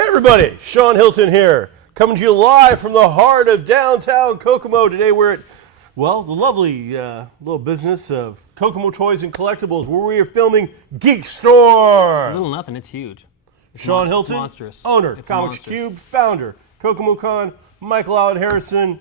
Everybody, Sean Hilton here, coming to you live from the heart of downtown Kokomo. Today we're at, well, the lovely little business of Kokomo Toys and Collectibles, where we are filming GeekStorm. Little nothing, it's huge. Sean Hilton, it's monstrous. owner, It's Comics monstrous. Cube, founder, Kokomo Con, Michael Allen Harrison.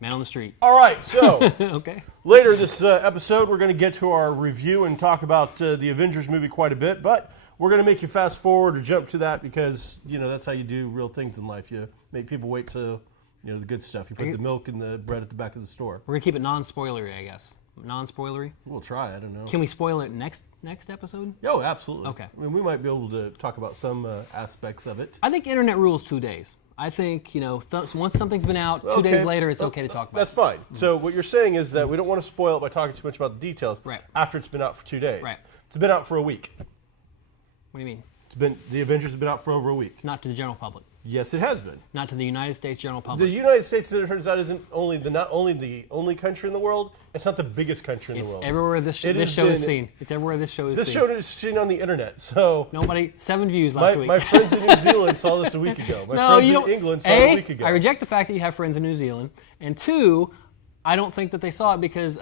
Man on the street. All right, so Okay. later this episode, we're going to get to our review and talk about the Avengers movie quite a bit, but we're going to make you fast forward or jump to that because, you know, that's how you do real things in life. You make people wait till, you know, the good stuff. You put the milk and the bread at the back of the store. We're going to keep it non-spoilery, I guess. Non-spoilery? We'll try, I don't know. Can we spoil it next episode? Oh, absolutely. Okay. I mean, we might be able to talk about some aspects of it. I think internet rules 2 days. I think, you know, once something's been out, 2 days later, it's okay to talk about That's fine. So what you're saying is that we don't want to spoil it by talking too much about the details after it's been out for 2 days. Right. It's been out for a week. What do you mean? The Avengers have been out for over a week. Not to the general public. Yes, it has been. Not to the United States general public. The United States, it turns out, isn't not only the only country in the world, it's not the biggest country in the world. It's everywhere this show is seen. It's everywhere this show is seen. This show is seen on the internet, so... 7 views last week. My friends in New Zealand saw this a week ago. My friends in England saw it a week ago. I reject the fact that you have friends in New Zealand. And 2, I don't think that they saw it because...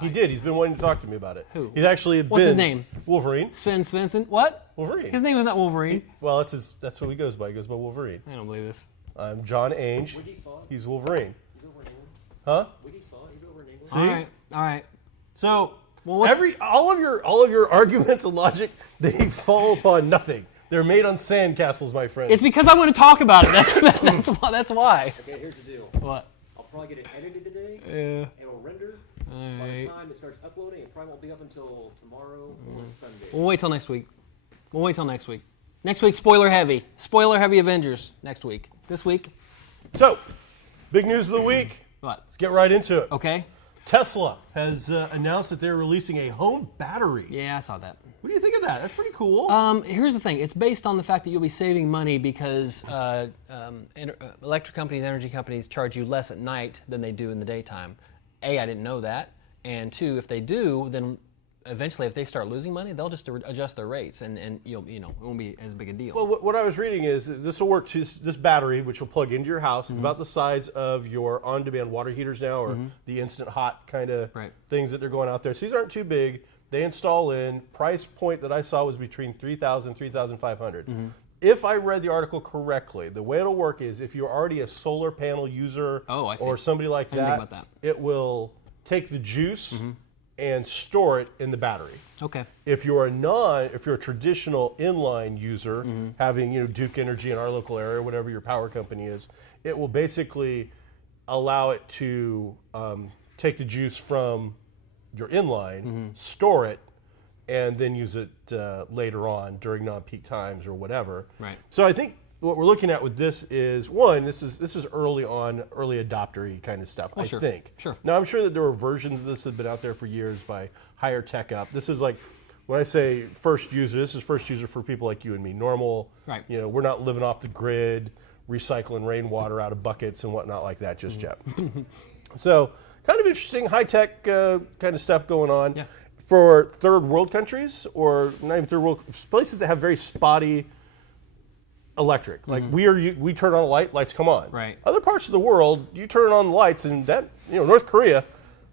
He did. He's been wanting to talk to me about it. Who? He's actually What's his name? Wolverine. Sven Svensson. What? Wolverine. His name is not Wolverine. Well, that's what he goes by. He goes by Wolverine. I don't believe this. I'm John Ainge. He's Wolverine. He's over in England. Huh? He's over in England. See? All right. So Well, all of your arguments and logic, they fall upon nothing. They're made on sandcastles, my friend. It's because I want to talk about it. That's why. Okay, here's the deal. What? I'll probably get it edited today. Yeah. It'll render. All By the right. time it starts uploading, it probably won't be up until tomorrow or Sunday. We'll wait till next week. Next week, spoiler heavy. Spoiler heavy Avengers next week. This week. So, big news of the week. What? Let's get right into it. Okay. Tesla has announced that they're releasing a home battery. Yeah, I saw that. What do you think of that? That's pretty cool. Here's the thing. It's based on the fact that you'll be saving money because electric companies, energy companies charge you less at night than they do in the daytime. A, I didn't know that. And 2, if they do, then eventually if they start losing money, they'll just adjust their rates and it won't be as big a deal. Well, what I was reading is this will work to this battery, which will plug into your house. It's about the size of your on-demand water heaters now, or the instant hot kind of things that they're going out there. So these aren't too big. They install in. Price point that I saw was between $3,000 and $3,500. If I read the article correctly, the way it'll work is if you're already a solar panel user or somebody like I didn't think about that. it will take the juice and store it in the battery. Okay. If you're a traditional inline user, having Duke Energy in our local area, whatever your power company is, it will basically allow it to take the juice from your inline, store it, and then use it later on during non-peak times or whatever. Right. So I think what we're looking at with this is, one, this is early adopter-y kind of stuff, I think. Sure. Now, I'm sure that there were versions of this that have been out there for years by higher tech up. This is like, when I say first user, this is first user for people like you and me. Normal, we're not living off the grid, recycling rainwater out of buckets and whatnot like that just yet. So, kind of interesting, high-tech kind of stuff going on. Yeah. For third world countries, or not even third world, places that have very spotty electric. Like we turn on a light, lights come on. Right. Other parts of the world, you turn on the lights, and that North Korea,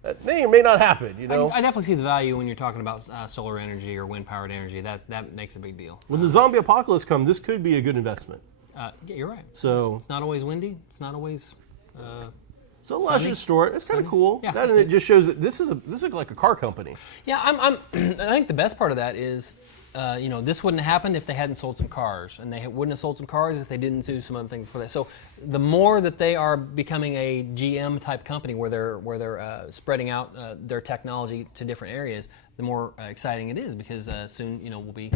that may or may not happen. I definitely see the value when you're talking about solar energy or wind powered energy. That makes a big deal. When the zombie apocalypse comes, this could be a good investment. Yeah, you're right. So it's not always windy. It's not always. So it allows you to store it. It's kind of cool. Yeah, and it just shows that this is like a car company. Yeah, I think the best part of that is, this wouldn't have happened if they hadn't sold some cars, and they wouldn't have sold some cars if they didn't do some other things for that. So the more that they are becoming a GM type company, where they're spreading out their technology to different areas, the more exciting it is, because soon we'll be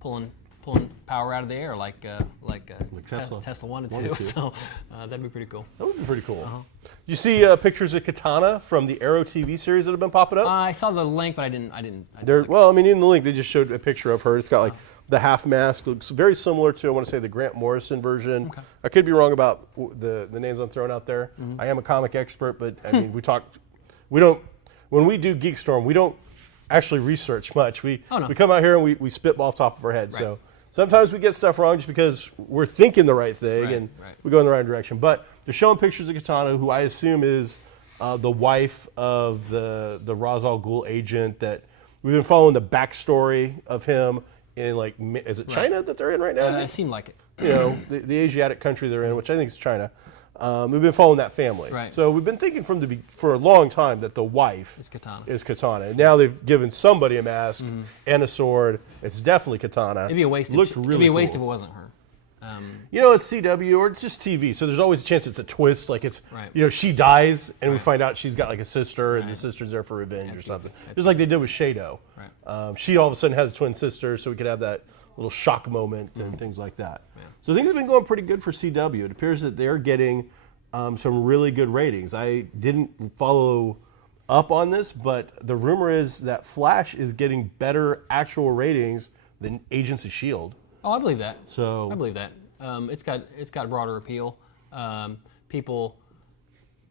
pulling pulling power out of the air like Tesla. Tesla wanted to. So that'd be pretty cool. That would be pretty cool. You see pictures of Katana from the Arrow TV series that have been popping up? I saw the link, but I didn't. Well, I mean, in the link, they just showed a picture of her. It's got like the half mask. Looks very similar to, I want to say, the Grant Morrison version. Okay. I could be wrong about the names I'm throwing out there. I am a comic expert, but I mean, when we do GeekStorm, we don't actually research much. We come out here and we spitball off the top of our head. Right. So sometimes we get stuff wrong just because we're thinking the right thing and we go in the right direction. But they're showing pictures of Katana, who I assume is the wife of the Ra's al Ghul agent that we've been following the backstory of him in, like, is it China that they're in right now? It seemed like it. You know, the Asiatic country they're in, which I think is China. We've been following that family. Right. So we've been thinking for a long time that the wife is Katana. And now they've given somebody a mask and a sword. It's definitely Katana. It'd be a waste. It'd be a waste if it wasn't her. You know, it's CW or it's just TV, so there's always a chance it's a twist. Like it's, you know, she dies and we find out she's got like a sister and the sister's there for revenge or something. Just like they did with Shado. Right. She all of a sudden has a twin sister, so we could have that little shock moment and things like that. Yeah. So things have been going pretty good for CW. It appears that they're getting some really good ratings. I didn't follow up on this, but the rumor is that Flash is getting better actual ratings than Agents of S.H.I.E.L.D. Oh, I believe that. So I believe that. It's got broader appeal. People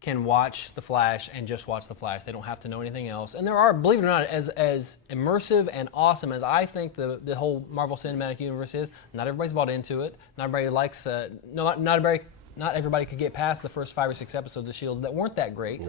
can watch The Flash and just watch The Flash. They don't have to know anything else. And there are, believe it or not, as immersive and awesome as I think the whole Marvel Cinematic Universe is, not everybody's bought into it. Not everybody likes. Not everybody could get past the first 5 or 6 episodes of S.H.I.E.L.D. that weren't that great,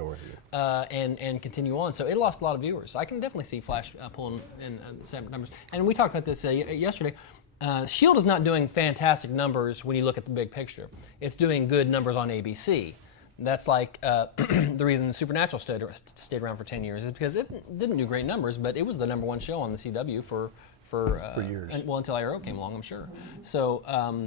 and continue on. So it lost a lot of viewers. I can definitely see Flash pulling in some numbers. And we talked about this yesterday. S.H.I.E.L.D. is not doing fantastic numbers when you look at the big picture. It's doing good numbers on ABC. That's like the reason Supernatural stayed around for 10 years is because it didn't do great numbers, but it was the #1 show on the CW for years. Until Arrow came along, I'm sure. So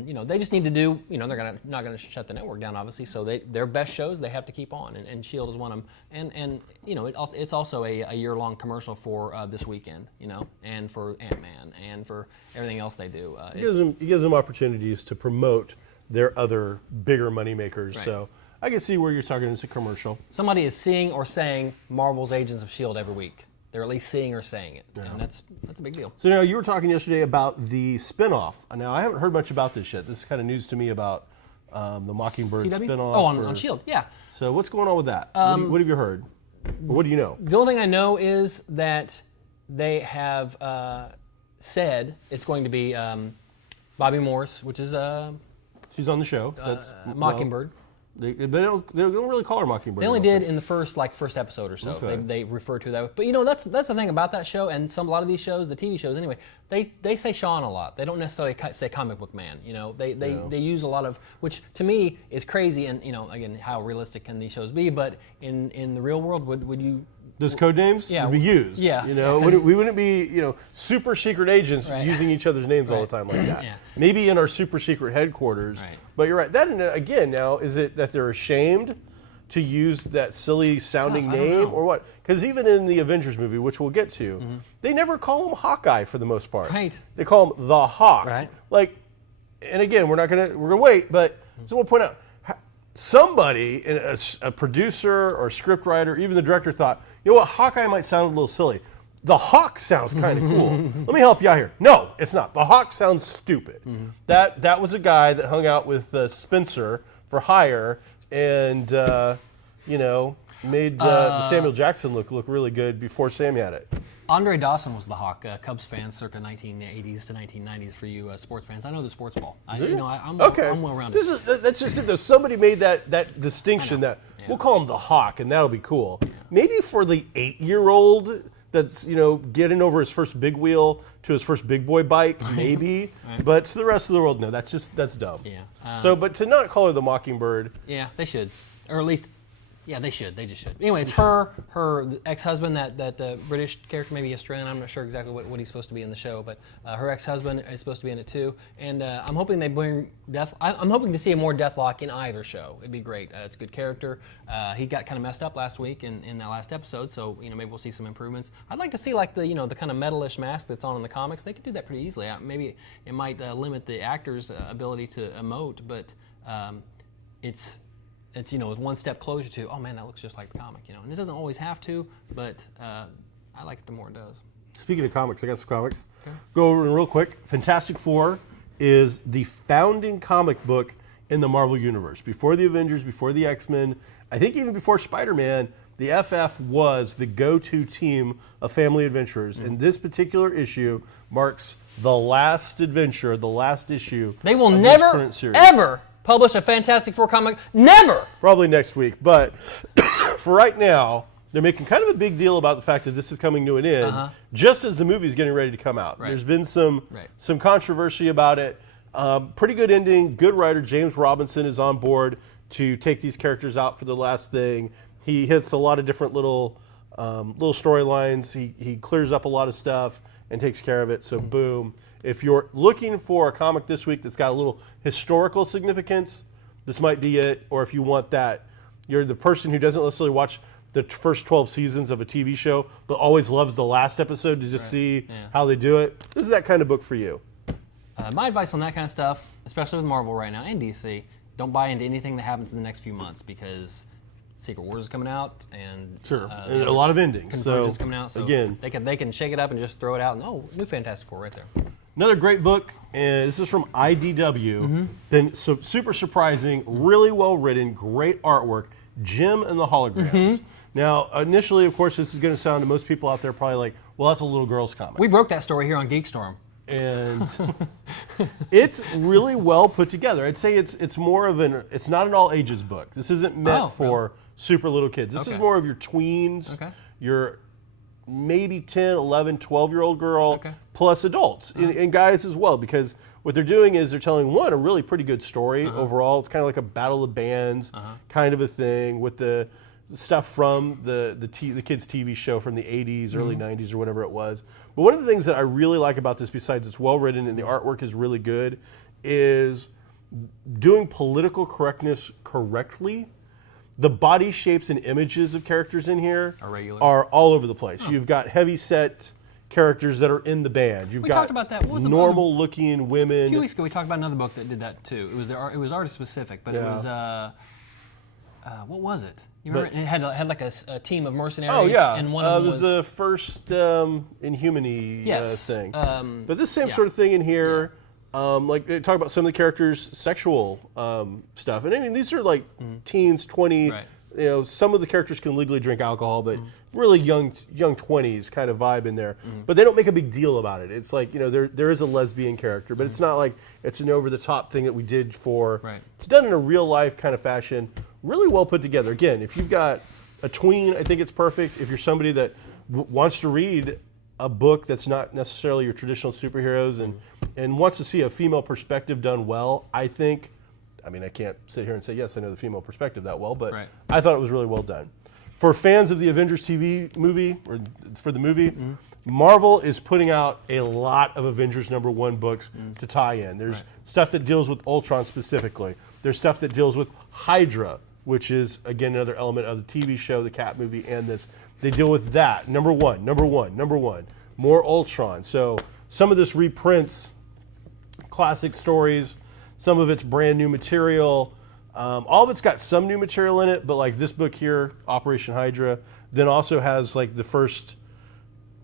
you know, they just need to do. You know, they're not gonna shut the network down, obviously. So their best shows they have to keep on, and S.H.I.E.L.D. is one of them. And you know, it's also a year-long commercial for this weekend. You know, and for Ant-Man and for everything else they do. It gives them opportunities to promote their other bigger money makers. Right. So I can see where you're talking. It's a commercial. Somebody is seeing or saying Marvel's Agents of S.H.I.E.L.D. every week. They're at least seeing or saying it, and that's a big deal. So now you were talking yesterday about the spinoff. Now I haven't heard much about this yet. This is kind of news to me about the Mockingbird CW? spinoff. Oh, on S.H.I.E.L.D., yeah. So what's going on with that? What have you heard? Or what do you know? The only thing I know is that they have said it's going to be Bobby Morse, which is she's on the show. Mockingbird. They don't really call her Mockingbird. They only did in the first episode or so. Okay. They refer to that. But you know, that's the thing about that show and a lot of these shows, the TV shows anyway. They say Sean a lot. They don't necessarily say comic book man. You know, they use a lot of, which to me is crazy. And you know, again, how realistic can these shows be? But in the real world, would you? Those code names would be used. Yeah. You know, we wouldn't be, you know, super secret agents using each other's names all the time like that. Maybe in our super secret headquarters. Right. But you're right. That again now, is it that they're ashamed to use that silly sounding name or what? Because even in the Avengers movie, which we'll get to, they never call him Hawkeye for the most part. Right. They call him the Hawk. Right. Like, and again, we're gonna wait, but so we'll point out. Somebody, a producer or script writer, even the director thought, you know what, Hawkeye might sound a little silly. The Hawk sounds kind of cool. Let me help you out here. No, it's not. The Hawk sounds stupid. That was a guy that hung out with Spencer for hire and, you know, made the Samuel Jackson look really good before Sam had it. Andre Dawson was the Hawk, Cubs fan circa 1980s to 1990s for you sports fans. I know the sports ball. I'm well rounded. That's just it, though. Somebody made that distinction that we'll call him the Hawk, and that'll be cool. Yeah. Maybe for the 8-year-old that's, you know, getting over his first big wheel to his first big boy bike, maybe. But to the rest of the world, no, that's dumb. Yeah. But to not call her the Mockingbird. Yeah, they should. Or at least Yeah, they should. They just should. Anyway, it's her ex-husband, that British character, maybe Australian. I'm not sure exactly what he's supposed to be in the show, but her ex-husband is supposed to be in it too. And I'm hoping they bring I'm hoping to see a more Deathlock in either show. It'd be great. It's a good character. He got kind of messed up last week in that last episode, so maybe we'll see some improvements. I'd like to see like the the kind of metalish mask that's on in the comics. They could do that pretty easily. Maybe it might limit the actor's ability to emote, but it's one step closer to, oh man, that looks just like the comic, and it doesn't always have to, but I like it the more it does. Speaking of comics, I got some comics. Okay. Go over them real quick. Fantastic Four is the founding comic book in the Marvel Universe. Before the Avengers, before the X-Men, I think even before Spider-Man, the FF was the go-to team of family adventurers. And this particular issue marks the last adventure, the last issue. They will never, ever publish a Fantastic Four comic. Never! Probably next week. But for right now, they're making kind of a big deal about the fact that this is coming to an end, just as the movie's getting ready to come out. Right. There's been some controversy about it. Pretty good ending. Good writer. James Robinson is on board to take these characters out for the last thing. He hits a lot of different little storylines. He clears up a lot of stuff and takes care of it. So boom. If you're looking for a comic this week that's got a little historical significance, this might be it. Or if you want that, you're the person who doesn't necessarily watch the first 12 seasons of a TV show, but always loves the last episode to just see how they do it. This is that kind of book for you. My advice on that kind of stuff, especially with Marvel right now and DC, don't buy into anything that happens in the next few months, because Secret Wars is coming out, and and a lot of endings. Convergence coming out. So again, they can shake it up and just throw it out, and new Fantastic Four right there. Another great book, and this is from IDW. Been super surprising, really well written, great artwork. Jim and the Holograms. Now, initially, of course, this is going to sound to most people out there probably like, well, that's a little girl's comic. We broke that story here on GeekStorm. And it's really well put together. I'd say it's more of it's not an all ages book. This isn't meant for super little kids. This is more of your tweens, your maybe 10, 11, 12-year-old girl, plus adults and guys as well, because what they're doing is they're telling a really pretty good story overall. It's kind of like a battle of bands kind of a thing with the stuff from the kids' TV show from the 80s, early 90s, or whatever it was. But one of the things that I really like about this, besides it's well written and the artwork is really good, is doing political correctness correctly. The body shapes and images of characters in here are all over the place. You've got heavy set characters that are in the band. You've got talked about that. What was normal looking women. A few weeks ago we talked about another book that did that too. It was artist specific, but it was what was it? You remember? It had like a team of mercenaries. Oh yeah, and one of them was the first Inhumany thing. But this same sort of thing in here. Like they talk about some of the characters' sexual stuff, and I mean these are like teens, 20. Right. Some of the characters can legally drink alcohol, but really young 20s kind of vibe in there. But they don't make a big deal about it. It's like there is a lesbian character, but it's not like it's an over the top thing that we did for. Right. It's done in a real life kind of fashion, really well put together. Again, if you've got a tween, I think it's perfect. If you're somebody that wants to read a book that's not necessarily your traditional superheroes and wants to see a female perspective done well, I think. I mean, I can't sit here and say, yes, I know the female perspective that well, but I thought it was really well done. For fans of the Avengers TV movie, or for the movie, Marvel is putting out a lot of Avengers #1 books to tie in. There's stuff that deals with Ultron specifically. There's stuff that deals with Hydra, which is, again, another element of the TV show, the Cat movie, and this. They deal with that. Number one. More Ultron. So some of this reprints classic stories. Some of it's brand new material. All of it's got some new material in it, but like this book here, Operation Hydra, then also has like the first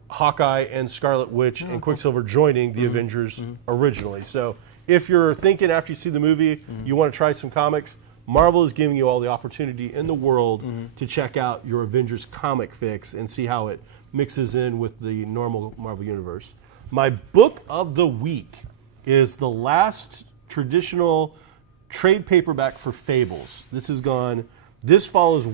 Hawkeye and Scarlet Witch and Quicksilver joining the Avengers originally. So if you're thinking after you see the movie, you want to try some comics, Marvel is giving you all the opportunity in the world to check out your Avengers comic fix and see how it mixes in with the normal Marvel Universe. My book of the week is the last traditional trade paperback for Fables. This follows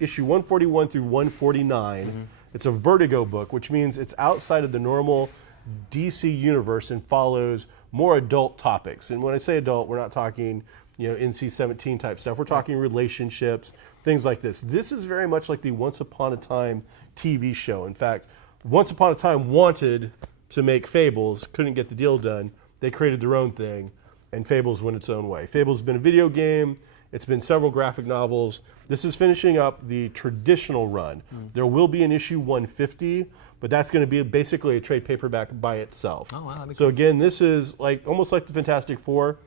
issue 141 through 149. It's a Vertigo book, which means it's outside of the normal DC universe and follows more adult topics. And when I say adult, we're not talking NC-17 type stuff. We're talking relationships, things like this. This is very much like the Once Upon a Time TV show. In fact, Once Upon a Time wanted to make Fables, couldn't get the deal done. They created their own thing, and Fables went its own way. Fables has been a video game. It's been several graphic novels. This is finishing up the traditional run. There will be an issue 150, but that's going to be basically a trade paperback by itself. Oh, wow, that'd be so cool. Again, this is almost like the Fantastic Four.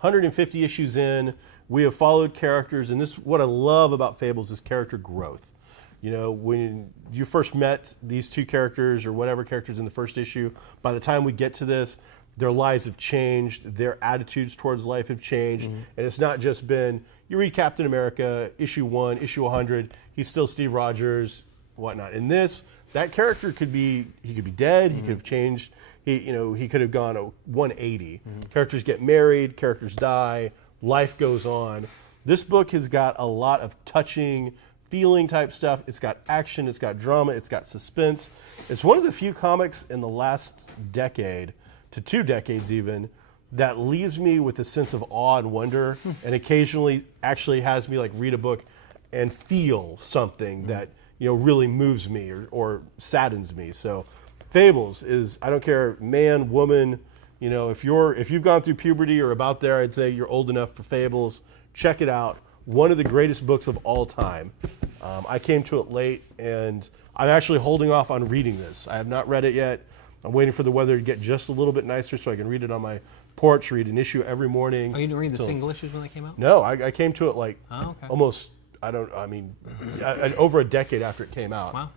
150 issues in, we have followed characters, and this what I love about Fables is character growth. When you first met these two characters or whatever characters in the first issue, by the time we get to this, their lives have changed, their attitudes towards life have changed, and it's not just been, you read Captain America, issue 1, issue 100, he's still Steve Rogers, whatnot. In this, that character could be dead, he could have changed, he could have gone a 180. Characters get married, characters die, life goes on. This book has got a lot of touching, feeling type stuff. It's got action, it's got drama, it's got suspense. It's one of the few comics in the last decade, to 2 decades even, that leaves me with a sense of awe and wonder, and occasionally actually has me read a book and feel something that really moves me or saddens me. So Fables is, I don't care, man, woman, if you've gone through puberty or about there, I'd say you're old enough for Fables. Check it out. One of the greatest books of all time. I came to it late, and I'm actually holding off on reading this. I have not read it yet. I'm waiting for the weather to get just a little bit nicer so I can read it on my porch, read an issue every morning. Oh, you didn't read the single issues when they came out? No, I came to it almost, over a decade after it came out. Wow.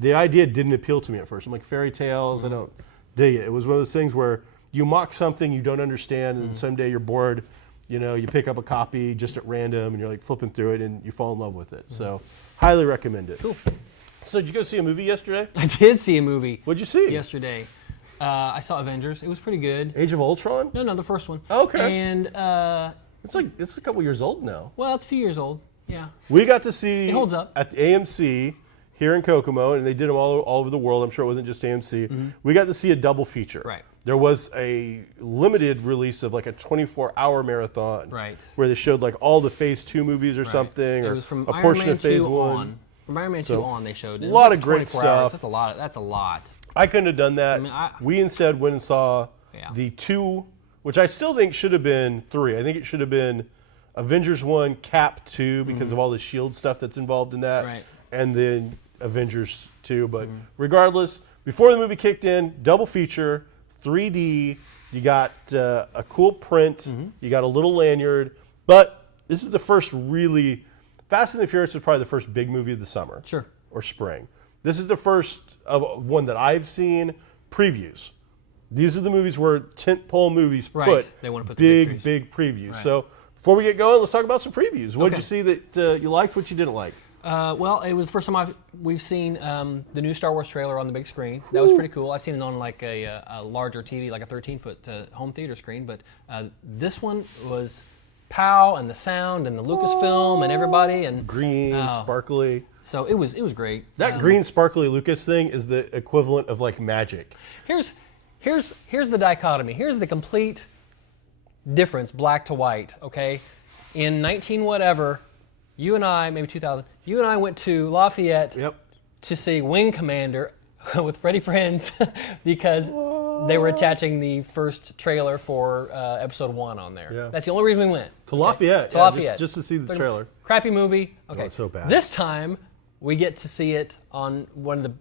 The idea didn't appeal to me at first. I'm like, fairy tales, I don't dig it. It was one of those things where you mock something you don't understand, and someday you're bored, you pick up a copy just at random, and you're flipping through it, and you fall in love with it. So, highly recommend it. Cool. So did you go see a movie yesterday? I did see a movie. What'd you see? Yesterday. I saw Avengers. It was pretty good. Age of Ultron? No, the first one. Okay. And it's a couple years old now. well, it's a few years old. Yeah. We got to see It holds up. at the AMC here in Kokomo, and they did them all over the world. I'm sure it wasn't just AMC. We got to see a double feature. Right. There was a limited release of a 24-hour marathon. Right. Where they showed all the Phase 2 movies or something, It or was from a Iron portion Man of Phase 2 1. on. From Iron Man 2 on, they showed it. A lot of great 24 hours. stuff. That's a lot. I couldn't have done that. I mean, we instead went and saw Yeah. the 2, which I still think should have been 3. I think it should have been Avengers 1, Cap 2, because of all the S.H.I.E.L.D. stuff that's involved in that, Right. and then Avengers 2. But regardless, before the movie kicked in, double feature, 3D, you got a cool print, you got a little lanyard, but this is the first really, Fast and the Furious is probably the first big movie of the summer. Sure. Or spring. This is the first of one that I've seen previews. These are the movies where tentpole movies Right. They want to put big, the big previews. Right. So before we get going, let's talk about some previews. What did Okay. you see that you liked, what you didn't like? Well, it was the first time we've seen the new Star Wars trailer on the big screen. That was pretty cool. I've seen it on a larger TV, like a 13-foot home theater screen. But this one was pow, and the sound, and the Lucasfilm, and everybody, and Green, sparkly. So it was great. That green, sparkly Lucas thing is the equivalent of magic. Here's the dichotomy. Here's the complete difference, black to white. Okay, in 19 whatever, you and I, maybe 2000, you and I went to Lafayette Yep. to see Wing Commander with Freddie Prinze because they were attaching the first trailer for episode 1 on there. Yeah. That's the only reason we went. To Lafayette. To yeah, Lafayette. Just to see the trailer. Crappy movie. Okay. it's so bad. This time we get to see it on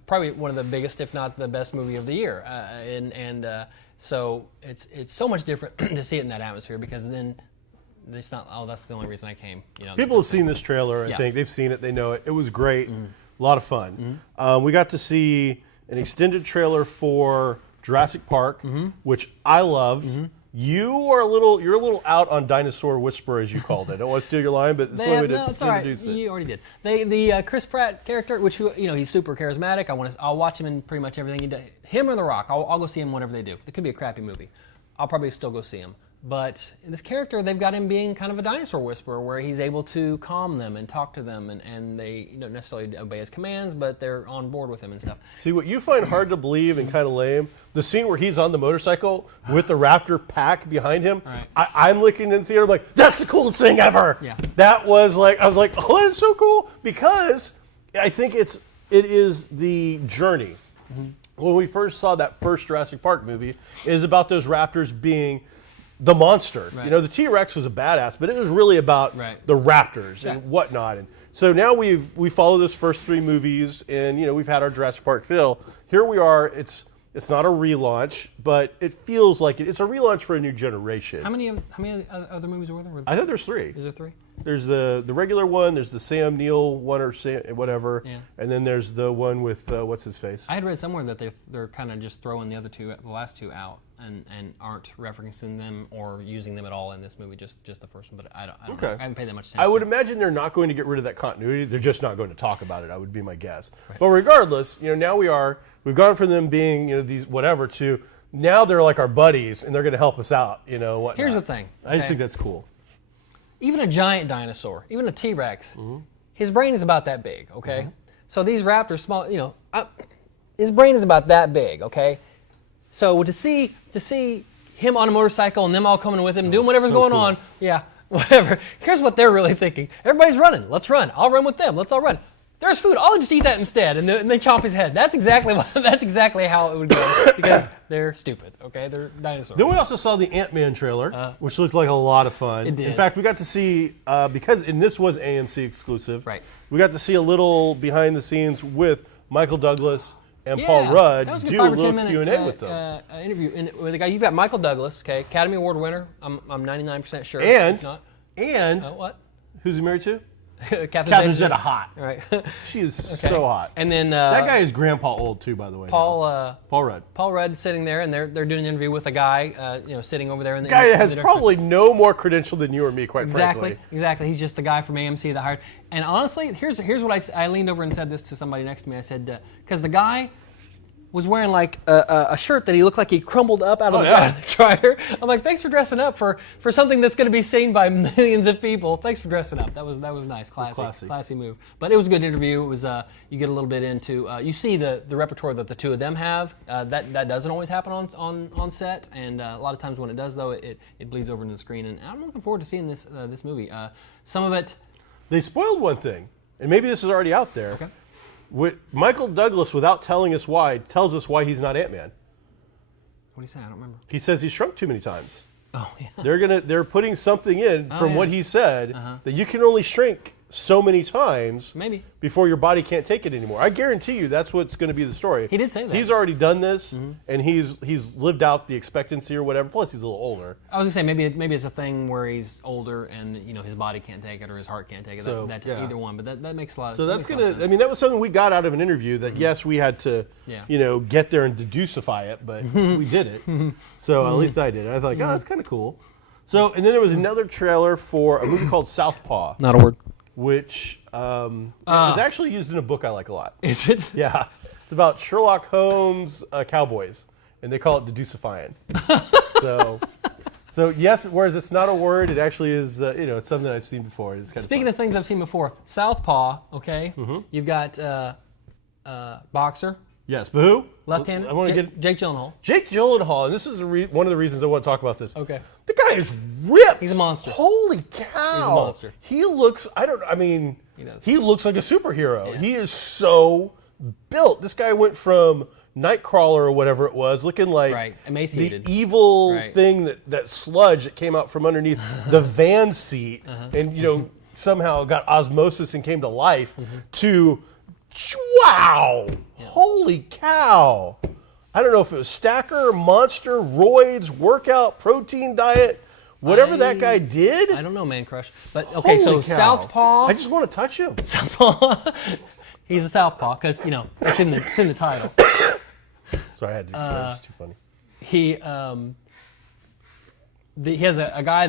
probably one of the biggest, if not the best movie of the year, so it's so much different to see it in that atmosphere because then it's not. Oh, that's the only reason I came. People have seen this trailer, I think. They've seen it. They know it. It was great. A lot of fun. We got to see an extended trailer for Jurassic Park, which I loved. You're a little out on Dinosaur Whisperer, as you called it. I don't want to steal your line, but it's the only way to it's all right. introduce it. You already did. The Chris Pratt character, which he's super charismatic. I'll watch him in pretty much everything he does. Him or The Rock, I'll go see him whenever they do. It could be a crappy movie. I'll probably still go see him. But this character, they've got him being kind of a dinosaur whisperer, where he's able to calm them and talk to them, and they don't necessarily obey his commands, but they're on board with him and stuff. See, what you find hard to believe and kind of lame, the scene where he's on the motorcycle with the raptor pack behind him, Right. I'm looking in the theater, I'm like, that's the coolest thing ever. Yeah. That was like, I was like, oh, that's so cool, because I think it is the journey. Mm-hmm. When we first saw that first Jurassic Park movie, it is about those raptors being the monster. Right. You know, the T-Rex was a badass, but it was really about the raptors and whatnot. And so now we follow those first 3 movies, and you know, we've had our Jurassic Park fill. Here we are. It's not a relaunch, but it feels like it's a relaunch for a new generation. How many other movies were there? I think there's 3. Is there 3? There's the regular one. There's the Sam Neill one, or whatever. Yeah. And then there's the one with what's his face. I had read somewhere that they're kind of just throwing the last 2 out and aren't referencing them or using them at all in this movie. Just the first one, but I don't know. I haven't paid that much attention. I would imagine they're not going to get rid of that continuity. They're just not going to talk about it. I would be my guess. Right. But regardless, you know, now we've gone from them being, you know, these whatever to now they're like our buddies and they're going to help us out. You know what? Here's the thing. I just think that's cool. Even a giant dinosaur, even a T-Rex, his brain is about that big, okay? So these raptors, small, you know, his brain is about that big, okay? So to see him on a motorcycle and them all coming with him, doing whatever's going on, yeah, whatever. Here's what they're really thinking. Everybody's running. Let's run. I'll run with them. Let's all run. There's food. I'll just eat that instead, and they chop his head. That's exactly how it would go because they're stupid. Okay, they're dinosaurs. Then we also saw the Ant-Man trailer, which looked like a lot of fun. It did. In fact, we got to see and this was AMC exclusive. Right. We got to see a little behind the scenes with Michael Douglas and Yeah, Paul Rudd that was a good do a 5 or little 10 Q&A minute with them. interview with the guy. You've got Michael Douglas, okay, Academy Award winner. I'm 99% sure. And if not, what? Who's he married to? Catherine Zeta-Hot. All right. She is so hot. And then that guy is grandpa old too, by the way. Paul Rudd. Paul Rudd sitting there, and they're doing an interview with a guy, sitting over there. In the Guy that in has the probably no more credential than you or me, quite frankly. Exactly. He's just the guy from AMC that hired. And honestly, here's what I leaned over and said this to somebody next to me. I said, because the guy was wearing like a shirt that he looked like he crumbled up out of the dryer. I'm like, thanks for dressing up for something that's going to be seen by millions of people. Thanks for dressing up. That was nice, classy move. But it was a good interview. It was you get a little bit into you see the repertoire that the two of them have. That doesn't always happen on set, and a lot of times when it does, though, it bleeds over into the screen. And I'm looking forward to seeing this movie. Some of it. They spoiled one thing, and maybe this is already out there. Okay. Michael Douglas, without telling us why, tells us why he's not Ant-Man. What do you say? I don't remember. He says he's shrunk too many times. Oh yeah. They're putting something in from what he said that you can only shrink so many times before your body can't take it anymore. I guarantee you that's what's going to be the story. He did say that. He's already done this, and he's lived out the expectancy or whatever. Plus, he's a little older. I was going to say maybe it's a thing where he's older and his body can't take it or his heart can't take it. So, Either one, but that makes a lot of sense. So that's going to, I mean, that was something we got out of an interview that, yes, we had to, get there and deducify it, but we did it. So at least I did it. I thought, that's kind of cool. So, and then there was another trailer for a movie called Southpaw. Not a word. Which is actually used in a book I like a lot. Is it? Yeah. It's about Sherlock Holmes cowboys, and they call it deducifying. So yes, whereas it's not a word, it actually is, it's something I've seen before. It's kind Speaking of things I've seen before, Southpaw, okay? You've got boxer. Yes, but who? Left-handed. I want to get Jake Gyllenhaal. Jake Gyllenhaal, and this is one of the reasons I want to talk about this. Okay. The guy is ripped. He's a monster. Holy cow. He's a monster. He looks, he looks like a superhero. Yeah. He is so built. This guy went from Nightcrawler or whatever it was, looking like emaciated. The evil thing, that sludge that came out from underneath the van seat and, somehow got osmosis and came to life to, wow, holy cow. I don't know if it was Stacker, Monster, Roids, workout, protein diet, whatever that guy did. I don't know, Man Crush. But okay, so cow. Southpaw. I just want to touch him. Southpaw. He's a Southpaw because it's in the title. Sorry, I had to. That was too funny. He has a guy.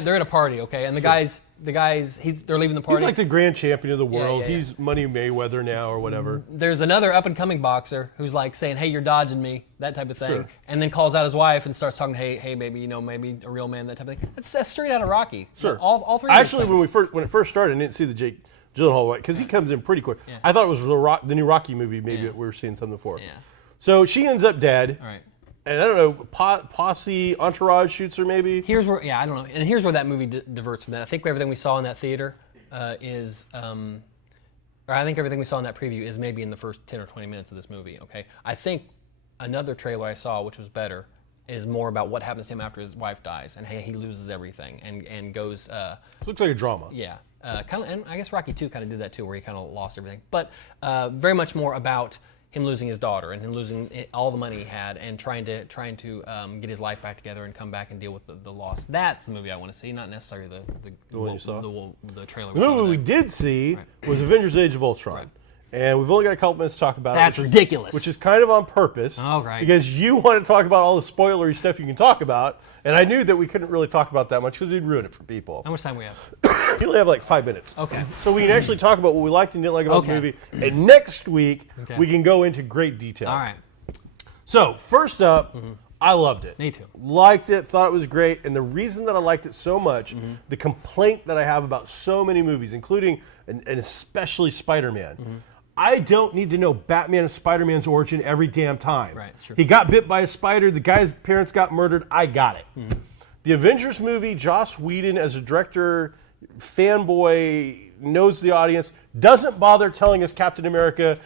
They're at a party, okay, and the guy's the guys, they're leaving the party. He's like the grand champion of the world. yeah. He's Money Mayweather now or whatever. There's another up-and-coming boxer who's like saying, hey, you're dodging me, that type of thing. Sure. And then calls out his wife and starts talking, hey, maybe, maybe a real man, that type of thing. That's straight out of Rocky. Sure. All three of those Actually, things. when it first started, I didn't see the Jake Gyllenhaal because he comes in pretty quick. Yeah. I thought it was the new Rocky movie maybe that we were seeing something for. Yeah. So she ends up dead. All right. And I don't know, posse, entourage shoots her maybe? Here's where, I don't know. And here's where that movie diverts from that. I think everything we saw in that theater or I think everything we saw in that preview is maybe in the first 10 or 20 minutes of this movie, okay? I think another trailer I saw, which was better, is more about what happens to him after his wife dies and he loses everything and goes... Looks like a drama. Yeah. Kind of, and I guess Rocky 2 kind of did that too, where he kind of lost everything. But very much more about him losing his daughter and him losing all the money he had and trying to get his life back together and come back and deal with the loss. That's the movie I want to see, not necessarily the one you saw? the trailer. The movie we did see was Avengers: Age of Ultron. Right. And we've only got a couple minutes to talk about That's it. That's ridiculous. Which is kind of on purpose. Oh, right. Because you want to talk about all the spoilery stuff you can talk about. And I knew that we couldn't really talk about that much because we'd ruin it for people. How much time we have? We only have like 5 minutes. Okay. So we can actually talk about what we liked and didn't like about the movie. And next week, we can go into great detail. All right. So first up, I loved it. Me too. Liked it, thought it was great. And the reason that I liked it so much, the complaint that I have about so many movies, including and especially Spider-Man, I don't need to know Batman and Spider-Man's origin every damn time. Right, it's true. He got bit by a spider. The guy's parents got murdered. I got it. The Avengers movie, Joss Whedon as a director, fanboy, knows the audience, doesn't bother telling us Captain America,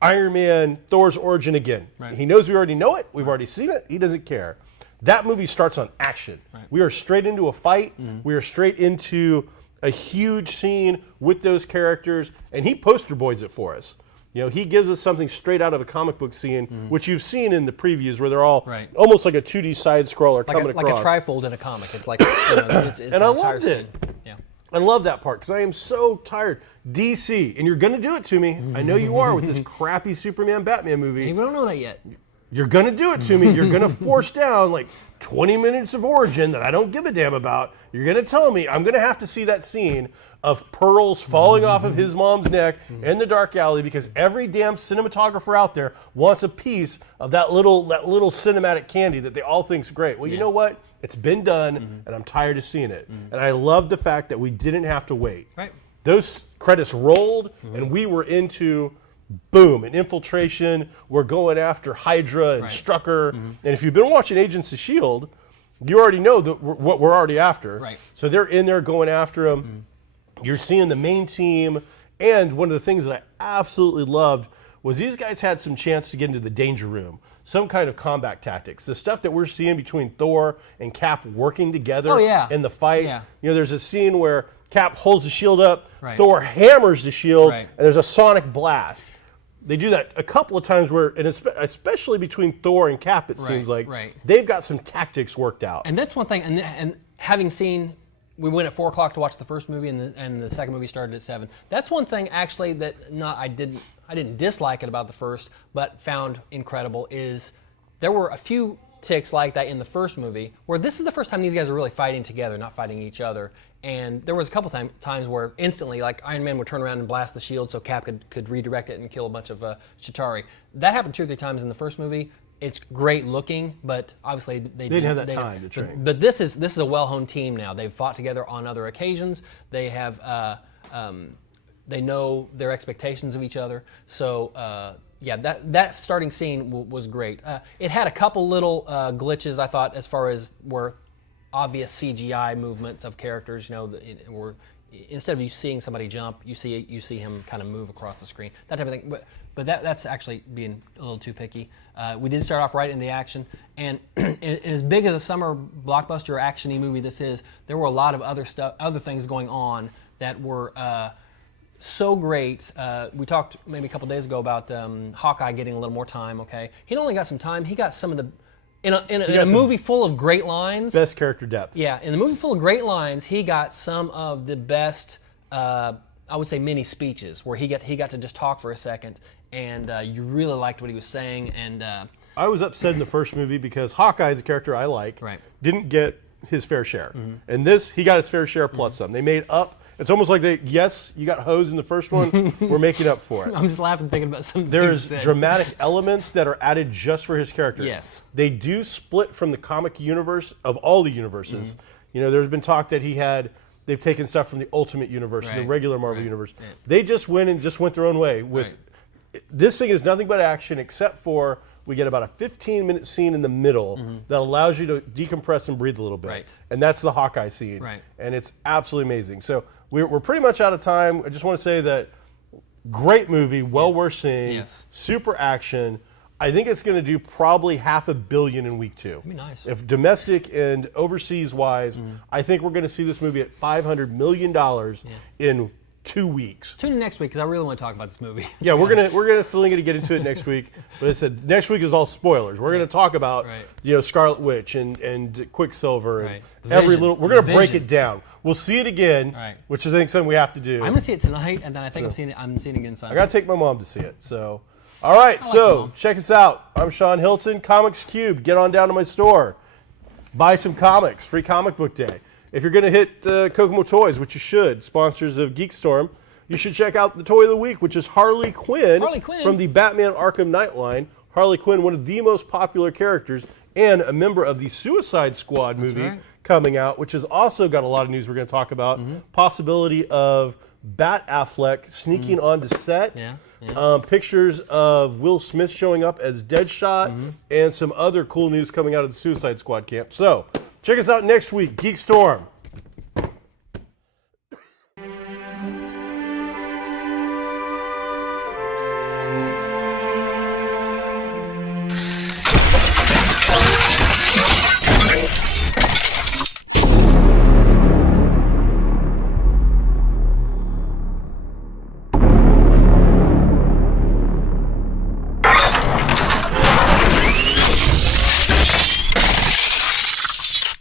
Iron Man, Thor's origin again. Right. He knows we already know it. We've already seen it. He doesn't care. That movie starts on action. Right. We are straight into a fight. We are straight into a huge scene with those characters, and he poster boys it for us. You know, he gives us something straight out of a comic book scene, which you've seen in the previews, where they're all almost like a 2D side scroller coming across. Like a trifold in a comic. It's like it's and I loved it. Yeah. I love that part because I am so tired. DC, and you're going to do it to me. I know you are with this crappy Superman Batman movie. We don't know that yet. You're going to do it to me. You're going to force down like 20 minutes of origin that I don't give a damn about. You're going to tell me I'm going to have to see that scene of pearls falling off of his mom's neck in the dark alley because every damn cinematographer out there wants a piece of that little cinematic candy that they all think's great. Well, you know what? It's been done, and I'm tired of seeing it. And I love the fact that we didn't have to wait. Right. Those credits rolled, and we were into... boom, an infiltration. We're going after Hydra and Strucker. And if you've been watching Agents of S.H.I.E.L.D., you already know what we're already after. Right. So they're in there going after them. You're seeing the main team. And one of the things that I absolutely loved was these guys had some chance to get into the danger room, some kind of combat tactics. The stuff that we're seeing between Thor and Cap working together in the fight. Yeah. You know, there's a scene where Cap holds the shield up, Thor hammers the shield, and there's a sonic blast. They do that a couple of times where, and especially between Thor and Cap, it seems like they've got some tactics worked out. And that's one thing. And having seen, we went at 4 o'clock to watch the first movie, and the second movie started at 7. That's one thing actually that I didn't dislike it about the first, but found incredible is there were a few ticks like that in the first movie where this is the first time these guys are really fighting together, not fighting each other. And there was a couple times where instantly, like Iron Man would turn around and blast the shield so Cap could redirect it and kill a bunch of Chitauri. That happened 2 or 3 times in the first movie. It's great looking, but obviously they didn't have that time to train. But this is a well-honed team now. They've fought together on other occasions. They have they know their expectations of each other. So yeah, that starting scene was great. It had a couple little glitches, I thought, as far as where obvious CGI movements of characters, you know, or instead of you seeing somebody jump, you see him kind of move across the screen, that type of thing. But that's actually being a little too picky. We did start off right in the action, and as big as a summer blockbuster action-y movie this is, there were a lot of other things going on that were so great. We talked maybe a couple days ago about Hawkeye getting a little more time. Okay, he not only got some time, he got some of the. In a movie full of great lines. Best character depth. Yeah, in the movie full of great lines, he got some of the best, I would say, mini speeches where he got to just talk for a second, and you really liked what he was saying. And I was upset in the first movie because Hawkeye is a character I like. Right. Didn't get his fair share. And this, he got his fair share plus some. They made up. It's almost like yes, you got hosed in the first one. We're making up for it. I'm just laughing thinking about some. There's dramatic elements that are added just for his character. Yes. They do split from the comic universe of all the universes. You know, there's been talk that they've taken stuff from the Ultimate Universe and the regular Marvel Universe. Right. They just went their own way. This thing is nothing but action except for we get about a 15-minute scene in the middle that allows you to decompress and breathe a little bit. Right. And that's the Hawkeye scene. Right. And it's absolutely amazing. So we're pretty much out of time. I just want to say that great movie, well worth seeing, Yes. super action. I think it's going to do probably $500 million in week 2. That'd be nice. If domestic and overseas wise, I think we're going to see this movie at $500 million in 2 weeks. Tune in next week because I really want to talk about this movie. Yeah, we're gonna feeling to get into it next week. But I said next week is all spoilers. We're gonna talk about Scarlet Witch and Quicksilver and every little. We're gonna break it down. We'll see it again, which is I think something we have to do. I'm gonna see it tonight, and then I think I'm seeing it again Sunday. I gotta take my mom to see it. So, all right. So check us out. I'm Sean Hilton, Comics Cube. Get on down to my store, buy some comics. Free Comic Book Day. If you're going to hit Kokomo Toys, which you should, sponsors of GeekStorm, you should check out the Toy of the Week, which is Harley Quinn from the Batman Arkham Knight line. Harley Quinn, one of the most popular characters, and a member of the Suicide Squad movie coming out, which has also got a lot of news we're going to talk about. Possibility of Bat Affleck sneaking onto set. Pictures of Will Smith showing up as Deadshot, and some other cool news coming out of the Suicide Squad camp. So, check us out next week, GeekStorm.